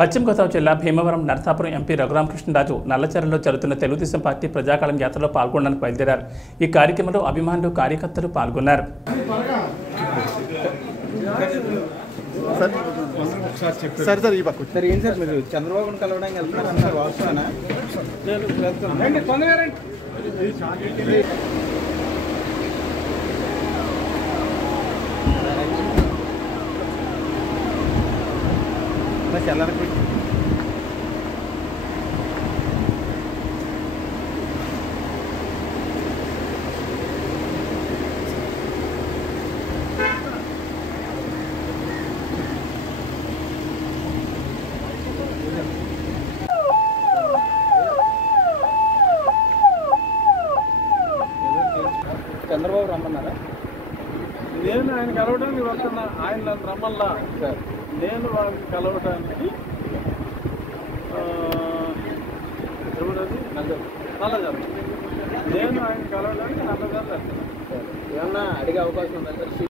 పశ్చిమ గోదావరి జిల్లా భీమవరం నరసాపురం ఎంపీ రఘురామకృష్ణరాజు నల్లచెరలో జరుగుతున్న తెలుగుదేశం పార్టీ ప్రజాకాలం యాత్రలో పాల్గొనడానికి బయలుదేరారు. ఈ కార్యక్రమంలో అభిమానులు, కార్యకర్తలు పాల్గొన్నారు. చంద్రబాబు కలవడానికి వెళ్తున్నారు వాస్తవేనా? చల్లరకు చంద్రబాబు రమ్మన్నారా? నేను ఆయన కలవడానికి వస్తున్నా. ఆయన నన్ను రమ్మల్లా. నేను వాళ్ళని కలవడానికి ఎవరది నల్లజారు. నేను ఆయన కలవడానికి నల్లజారు. ఏమన్నా అడిగే అవకాశం ఉందా?